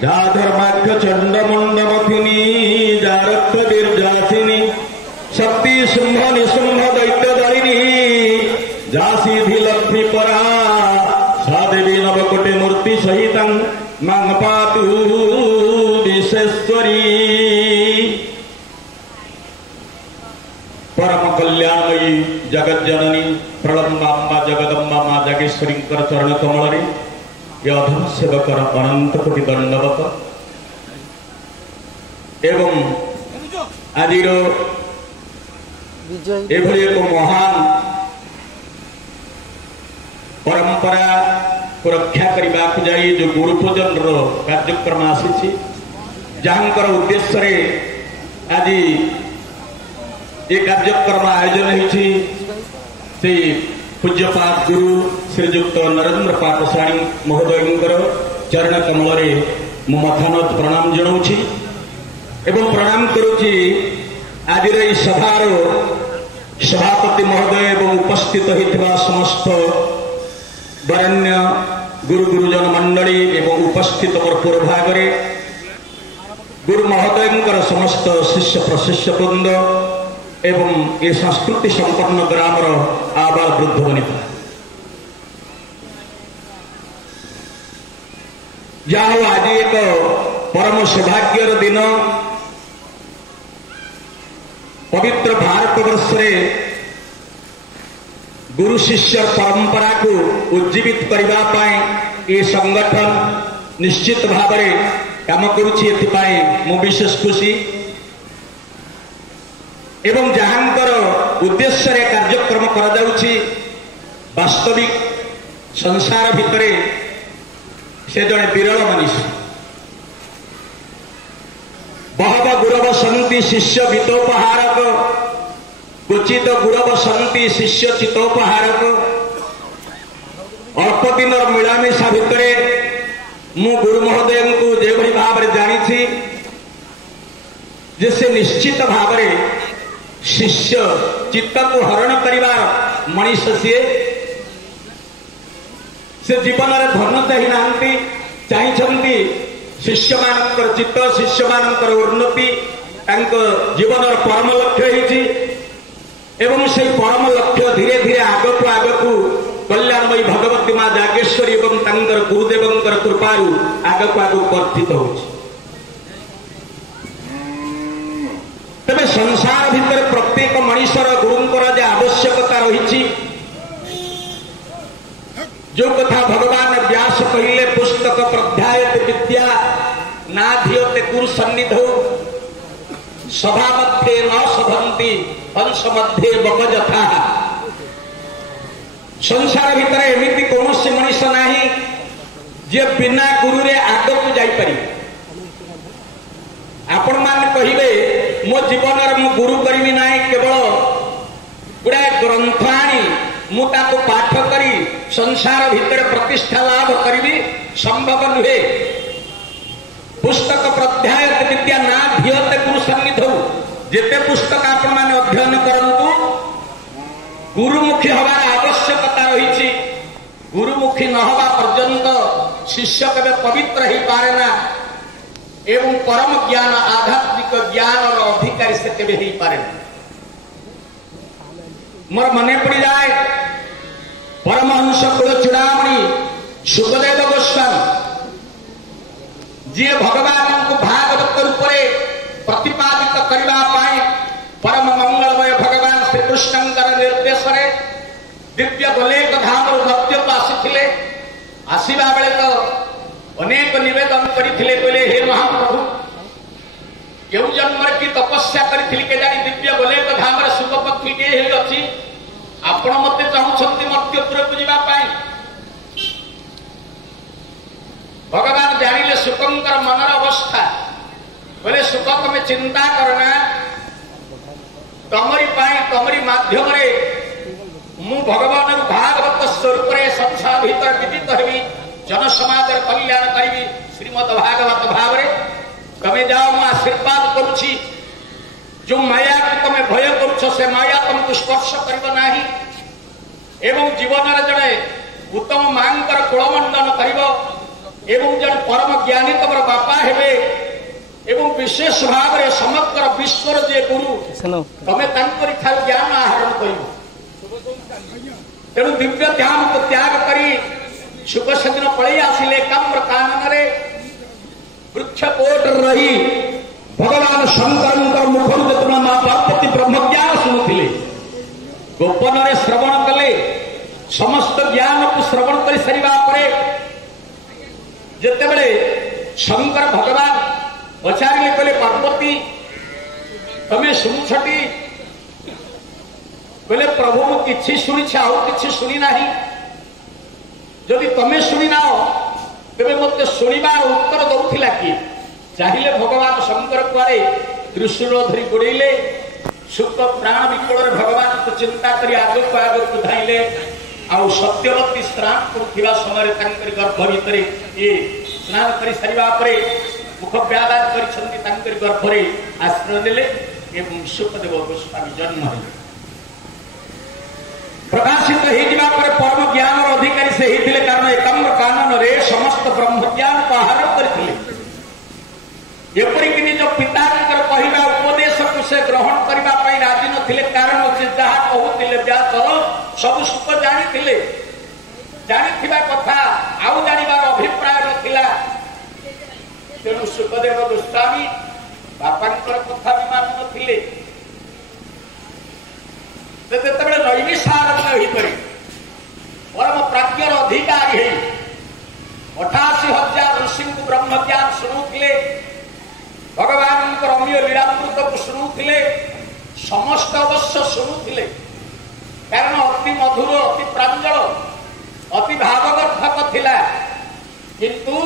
जा धर्माख्य चंडमुंडमथिनी जा रक्त दीर्घासिनी शक्ति शुंभ निशुंभ दैत्य दलिनी जा सीधी लक्ष्मी परा सा देवी नवकोटि मूर्ति सहित मांग पातु विश्वेश्वरी परम कल्याणमयी जगज्जननी प्रलम्बाम्बा जगदम्बा माँ जागेश्वरी चरण कमल ये अधम सेवकर अनंत कोटि दंडवत एवं आज एभली एक महान परंपरा को रक्षा करने को जाई जो गुरुपूजन कार्यक्रम आसी जहांकर उद्देश्य रे आज ये कार्यक्रम आयोजन होती पूज्यपाद गुरु श्रीजुक्त नरेंद्र पाटशाणी महोदय चरण कमल मु मथानत प्रणाम जनाऊँगी एवं प्रणाम करुच्ची आज सभार सभापति महोदय एवं उपस्थित होता समस्त वरेण्य गुरु गुरुजन मंडली एवं उपस्थित पूर्व भाग गुरु महोदय समस्त शिष्य प्रशिष्य वृंद एवं ये संस्कृति संपन्न ग्राम आबाल वृद्ध बनिता जहाँ आज एक परम सौभाग्यर दिन पवित्र भारतवर्ष गुरु शिष्य परंपरा को उज्जीवित करने ये संगठन निश्चित भाव में काम करुच्ची मु विशेष खुशी एवं जहांकर उद्देश्य रे कार्यक्रम करा जाउछि वास्तविक संसार भितरे से जड़े विरल मनीष बहव गुरव सन्ति शिष्य वितोपहारक क्वचित गुरव सन्ति शिष्य चितोपहारक अल्प दिन मिलामिशा भितरे मु गुरु महोदय को जो भाव में जानी जे से निश्चित भाव में शिष्य चित्त को हरण करिवार मनीष से जीवन में धन चाही नांती चाहती शिष्य मानकर चित्त शिष्य मानकर उन्नति जीवन परम लक्ष्य होती एवं से परम लक्ष्य धीरे धीरे आगक आगक कल्याणमयी भगवती माँ जागेश्वरी एवं तांकर गुरुदेवंकर कृपारू आगक आगक वर्धित होछि तेरे संसार भितर प्रत्येक मनीषर गुरुंकर जे आवश्यकता रही जो कथा भगवान व्यास कहले पुस्तक प्रध्यायते विद्या ना धियते गुरु सन्निधौ सभा मध्ये न सभंती हंस मध्ये बकजथा संसार भितर एमिति कौन से मनीष नाही जे बिना गुरु रे आग को जाई पारी आपण मान कहिबे मो जीवन मु गुरु करी ना केवल गुड़ाए ग्रंथ आनी मुझे पाठ करी संसार भितर प्रतिष्ठा लाभ करी संभव नुहे पुस्तक प्रध्यायते विद्या ना धियते गुरु सन्निधौ जेते पुस्तक आपण माने अध्ययन करंतु गुरुमुखी हवार आवश्यकता रही गुरुमुखी न हवा पर्यंत शिष्य केबे पवित्र ही पारे ना एवं परम ज्ञान आध्यात्मिक ज्ञान और अधिकारी से केबे ही पारे मोर मने पड़ी जाए परमहंस कुल चूड़ामणि सुखदेव गोस्वामी जी भगवान को भागवत रूप प्रतिपादित करने परम मंगलमय भगवान श्री कृष्णंकर निर्देश दिव्य गोलेक धाम नृत्य को आसी आसवा बेले तो अनेक निवेदन करते कहले हे महाप्रभु केउ जन्म की तपस्या करी केजानी दिव्य गोलेक धाम सुखपक्षी टे अच्छी आपण मत चाहते मर्त्यपुर को जावाई भगवान जानिले सुखंकर मनर अवस्था बोले सुख तुम्हें चिंता करना तमरी माध्यम मु भगवान भागवत स्वरूप संसार भीतर विदित हेबी जनसमाज कल्याण करी श्रीमद भागवत भाव तमें जाओ मु आशीर्वाद करुछि जो माया को तमें भय करुछ से माया तुमको स्पर्श कर नाही एवं जीवन जड़े उत्तम मां कुलमंडन कर जड़े परम ज्ञानी तुम बापा हेबे एवं विशेष भाव में समग्र विश्वर जे गुरु तमें ठार ज्ञान आहरण कर तेणु दिव्य ध्यान को त्याग करी शुभ सदिन पलि आसिले कम्र कानन वृक्षकोट रही भगवान शंकर मुखर जो मां पार्वती ब्रह्मज्ञान शुणुले गोपन श्रवण कले समस्त ज्ञान को श्रवण कर सारा जिते शंकर भगवान पचारे कहले पार्वती तमें शुणुछटी कहले प्रभु मु किछि शुणी आउ किछि शुणी नाही जदि तमें शुणी नाओ तेरे मत शुणा उत्तर दौला किए चाहिए भगवान शंकर कुआरे त्रिशूल धरी गोड़े शुक्ल प्राण विकल भगवान को चिंता कर आगक आगक धाइले आउ सत्यवती स्नान करुवा समय गर्भ भितर ये स्नान कर सारा मुख व्याघात कर गर्भरे आश्रय देले एवं सुखदेव गोस्वामी जन्म है प्रकाशित हो परम ज्ञान अधिकारी से होते कारण एकाम्र कानन रे समस्त ब्रह्म ज्ञान को आहरण करते एपरिक निज पिता कहवा उपदेश को से ग्रहण करने राजी नथिले कारण से जहाँ कहते व्यास सब सुख जानी कथा आउ जानिबार अभिप्राय नथिला तेणु सुखदेव गोस्वामी बापांकर कथा भी मान नथिले जितेबाला नैमिषारण्य भितर परम प्राज्ञर अधिकारी 88,000 ऋषि को ब्रह्मज्ञान शुणुले भगवान अमीय लीलामृत को शुणुले समस्त अवश्य शुणुले कारण अति मधुर अति प्रांजल अति भावगर्भक थिला किंतु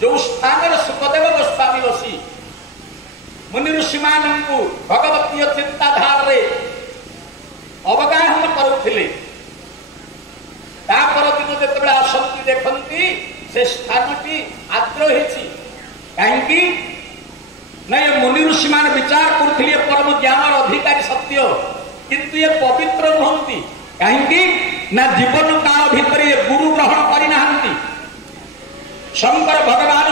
जो स्थान सुखदेव गोस्वामी बसी मुनि ऋषि मानू भगवती चिंताधार अवगाहन करुले दिन जिते आसती देखती से स्थानटी आद्रही कहीं ना ये मुनि ऋषि मान विचार करुले परम ज्ञान अधिकारी सत्य किंतु ये पवित्र नुहति कहीं ना जीवन काल भितर ये गुरु ग्रहण करना शंकर भगवान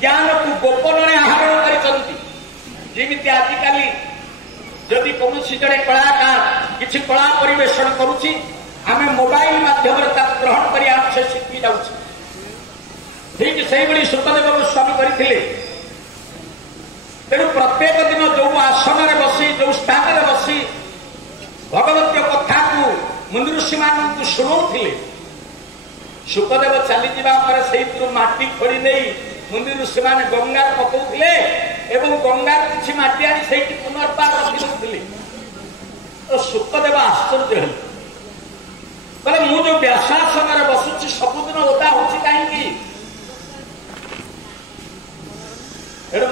ज्ञान को गोपन आहरण करमी आजिकल जदि कौन जड़े कलाकार किसी कला परिवेशन करुच्ची आम मोबाइल मध्यम ग्रहण कर शिखी जाऊँ ठीक से सुखदेव गोस्वामी करते तेणु प्रत्येक दिन जो आसन बसी जो स्थान बसी भगवती कथा को मुनि ऋषि मानू शुणाऊले सुखदेव चली से माटी खोली नहीं मुनि ऋषि मैंने गंगार पकाउले एवं गंगार किसी माटी आनी से पुनर्बार रखी तो सुखदेव आश्चर्य है कहले मु जो व्यासासन बसुची सबुदिन ओदा हो कहीं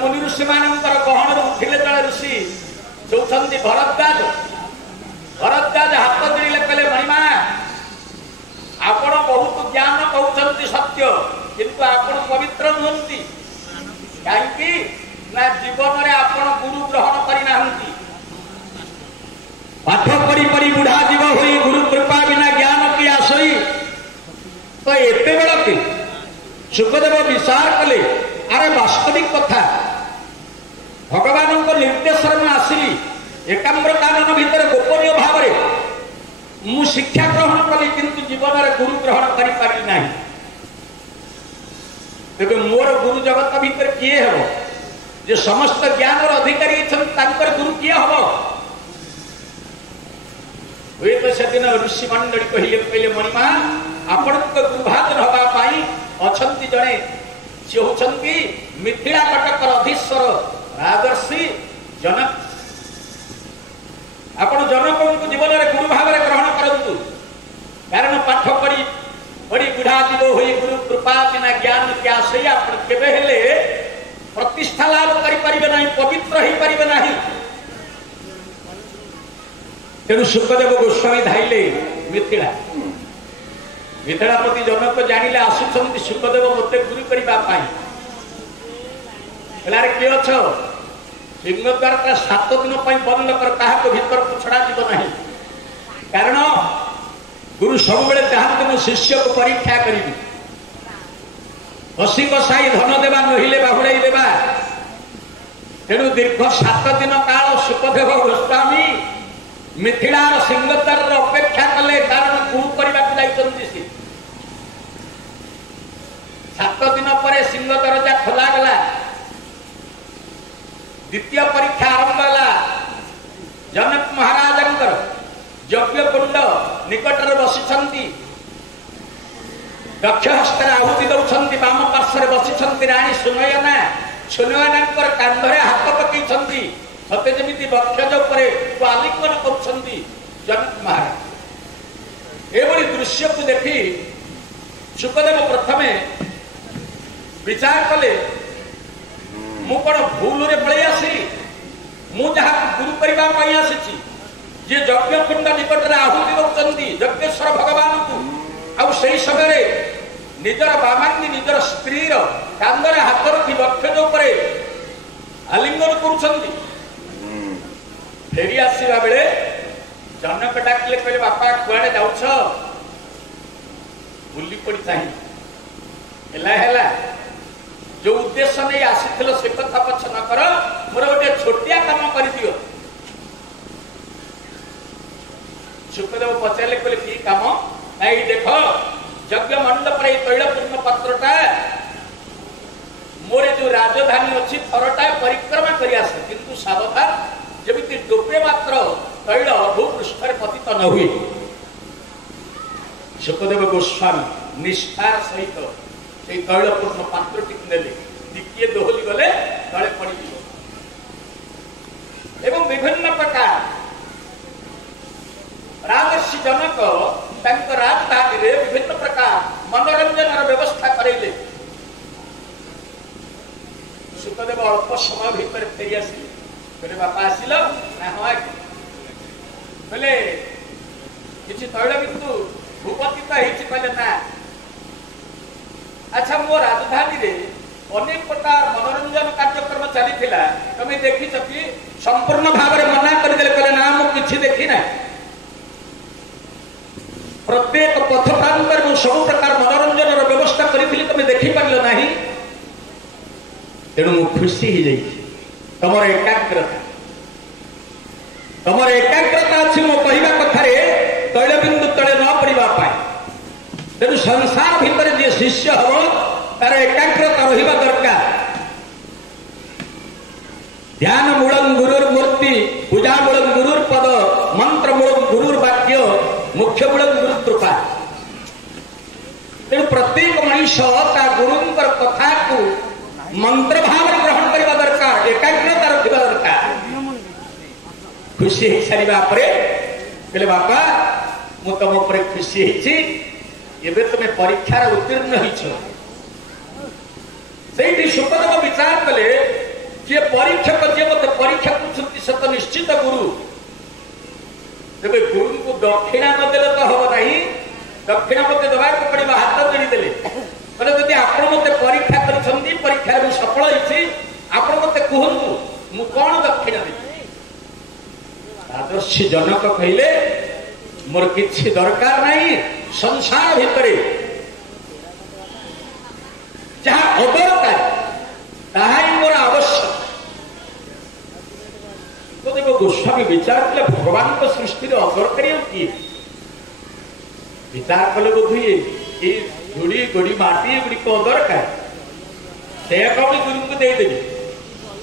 मुनि ऋषि मानकर गहन उठिले जड़े ऋषि जो भरद्वाज हाथ जोड़े कहले महिमा आपण बहुत ज्ञान कहते सत्य किंतु आपण पवित्र नुहति कहीं ना जीवन में आपण गुरु ग्रहण करना पाठ पढ़ी पढ़ी बुढ़ा जीव हुई गुरु कृपा बिना ज्ञान की आसई तो एते बेलके सुखदेव विचार कले अरे वास्तविक कथा भगवान निर्देश में आसली एकाम्र कानन भितर गोपनीय भाव मु शिक्षा ग्रहण कली किंतु जीवन में गुरु ग्रहण करी ना तेज मोर गुरु जगत भितर किए हम जे समस्त ज्ञान अधिकारी गुरु किए हम हुए तो से दिन ऋषि मंडली कहले मणिमा आपण दुर्भाग्य हवाई अच्छा जड़े सी होती मिथिला कटकर अधीश्वर राजर्षि जनक आपण जनक को जीवन में गुरु भाव में ग्रहण करूँ कारण पाठ पढ़ी पढ़ी बुढ़ा जीव हो गुरु कृपा बिना ज्ञान के आशय आप प्रतिष्ठा लाभ करें ना पवित्र हो पारे ना तेणु सुखदेव गोस्वामी धाइले मिथिला प्रति जनक जानिले आसुंच सुखदेव मत गुरु करने किए अछ सिंहद्वार 7 दिन बंद कर भीतर को छड़ा जीव ना कारण गुरु सब चाहते मो शिष्य को परीक्षा करी हसी कसाई धन देवा नहिले बाहुड़ाई तेणु दीर्घ 7 दिन काल सुखदेव गोस्वामी मिथिलार सिंहद्वार अपेक्षा कले, कारण गुरु करने जाइछन्ति से 7 दिन पर सिंह दरजा खोला गला। द्वितीय परीक्षा आरंभ होला। जनक महाराजंकर यज्ञ कुंड निकटर बसिछन्ति, दक्ष हस्तर आहुति दौछन्ति, वाम पार्श्वर बसिछन्ति राणी सुनयना। सुनयनांकर कांधरे हाथ पकईछन्ति, सते जेमिति वक्षज उपरे आलिंगन करुछन्ति जनक महाराज। एभली दृश्य को देखि सुखदेव प्रथमे विचार कले, मु कौन भूल रे पलि आसिली, मु जहा गुरु करबा पई आसिछि, जे यज्ञ कुंड निकटरे आहुति दौछन्ति यज्ञेश्वर भगवान को, आउ सेही समय निजर बामांगी निजर स्त्री कांदरे हाथ रखी वक्षज उपरे आलिंगन करुछन्ति। फेरी आसीबा बेले जनक डाकिले, कहले बापा कुआडे जाउछ? बुली पड़ी चाहि हेला जो उद्देश्य नहीं आसीथिल से कथा पछ न कर, मोर गोटे छोटिया काम कर दियो। सुखदेव पचारे, कहले कि काम? आई देख यज्ञ मंडप रे तैलपूर्ण पत्रटा मोरे जो राजधानी अच्छी थरटा परिक्रमा करि आसे, किंतु सावधान जेमिति डोपे मात्र तैल भूपृष्ठ पतित न हुए। सुखदेव गोस्वामी निष्ठार सहित से तैलपूर्ण पात्रटी नेले, टिके दोहली गले तले पड़ी एवं विभिन्न प्रकार राजर्षि जनक राजधानी रे विभिन्न प्रकार मनोरंजन व्यवस्था करेले। सुखदेव अल्प समय भीतर फेरी आसिले, कहले बापा आसिल? हाँ कहले किसी तैल बिंदु भूपतित होइछि? कहले ना। अच्छा, मो राजधानी रे अनेक प्रकार मनोरंजन कार्यक्रम चली, तमें देखी कि संपूर्ण भाव में मना करदे? कहले ना, मु किछि देखी ना। प्रत्येक पथ प्रांतर में सब प्रकार मनोरंजन व्यवस्था करी, तमें देखी पारल नहीं। तेणु मु खुशी ही जाइछि। तमर एकाग्रता अच्छी मो कहवा कथार तैल बिंदु तले न पड़ा पाए। तेणु संसार भितर जे शिष्य हम तार एकाग्रता रहिबा दरकार। ध्यान मूलम गुरुर मूर्ति, पूजा मूलम गुरुर पद, मंत्र मूलम गुरुर वाक्य, मुख्य मूलम गुरु कृपा। तेणु प्रत्येक मनीष ता गुरुंकर कथा को मंत्र भाव ग्रहण करने दरकार, एकाग्रता रखा दरकार। खुशी हो सारा कहले बापा मु तुम पर खुशी होती, तुम्हें परीक्षार उत्तीर्ण होती। सुखदेव विचार कले जे परीक्षक जे मत परीक्षा करछन्ति से तो निश्चित गुरु। तेज गुरु को दक्षिणा नदेले तो हम नहीं, दक्षिणा मत देवाक पड़े, हाथ जोड़ी देले कहले जदि आपण मत परीक्षा करछन्ति, परीक्षा में सफल होइछि, आपण मत कहंतु मु कोन दक्षिणा देबी? राजर्षि जनक कहले मोर किछि दरकार नहीं, संसार भितरे जहाँ अदरकार ताहा मोर आवश्यक। तो देखो गोस्वामी विचार कले भगवान को सृष्टि अदरकारी किए? विचार कले बोध ये धूड़ी गोड़ी माटी गुड़िक अदरकार, से कौन गुरु को देदेवी।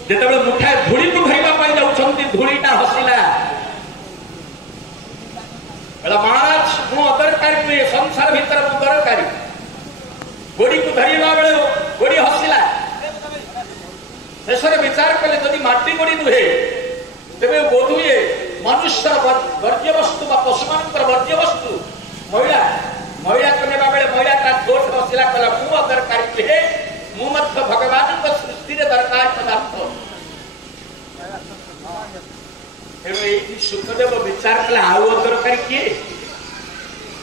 जिते मुठाए धूड़ी को धरवाई जाऊँच, धूड़ीटा हसिला, महाराज मु अदरकारी नुहे, संसार भीतर मु दरकारी। गोड़ी को धरवा बेले गोड़ी हसिला। शेष विचार कले जदि माटी गोड़ी नुहे, तेरे बोध हुए मनुष्य वर्ज्य वस्तु पशु मान वर्ज्य वस्तु महिला को नेबा बेले महिला ठोट हसिला, कहला मु अदरकारी नुहे, मु भगवान सृष्टि दरकार पदार्थ। सुखदेव विचार कला आउ अदरकारी किए?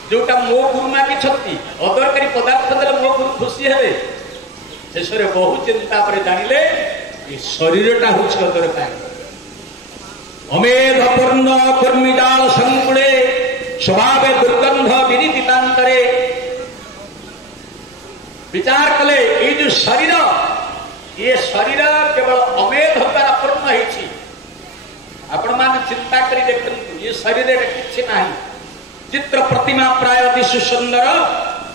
जोटा मो गुरु मागी अदरकारी पदार्थ देले मो गुरु खुशी हे। शेष बहु चिंता पर जानिले शरीरटा हूँ अदरकारी। अमेधपूर्ण कर्मीजाल संकुले स्वभाव दुर्गंध विनीतितांतरे। विचार कले ये जो शरीर, ये शरीर केवल अमेध द्वारा पूर्ण चिंता करी देखंतु ये शरीर रे किछि नाही चित्र प्रतिमा प्राय अति सुंदर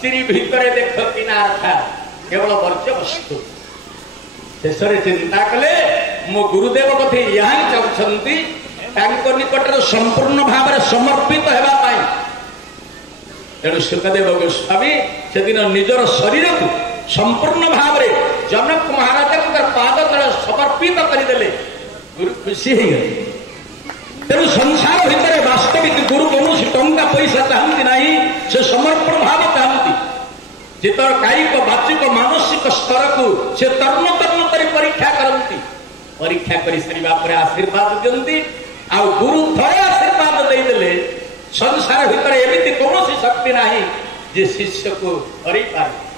श्री भितरे देख किनार था केवल वर्ज्य वस्तु शेषरे चिंता कले मो गुरुदेव कथे यहाँ चाहते निकट संपूर्ण भाव समर्पित हेबा पाई तेणु सुखदेव गोस्वामी से दिन निजर शरीर को संपूर्ण भाव जनक महाराज पाद तले समर्पित करदे गुरु खुशी हो गए तेणु संसार भितर वास्तविक गुरु कौन टंका पैसा चाहती नहीं से समर्पण भाव चाहती जितर कायिक बाचिक मानसिक स्तर को से तरुण तरुण कर परीक्षा करती परीक्षा कर सारा पर आशीर्वाद दिखती आ गुरु थरे आशीर्वाद देदेले संसार भितर एमती कौन शक्ति नहीं जे शिष्य को हरई पारे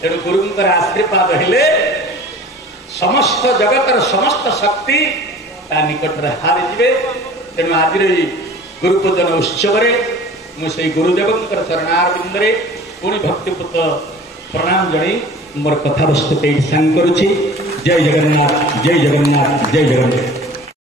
तेणु गुरुंकर आशीर्वाद हेले समस्त जगतर समस्त शक्ति ता निकट हारी जीवे तेणु आज गुरु पूजन उत्सव मुझे गुरुदेव चरणार पुणी भक्तिपूत प्रणाम जन मोर कथा वस्तु सांग करुछि। जय जगन्नाथ जय जगन्नाथ जय जगन्नाथ।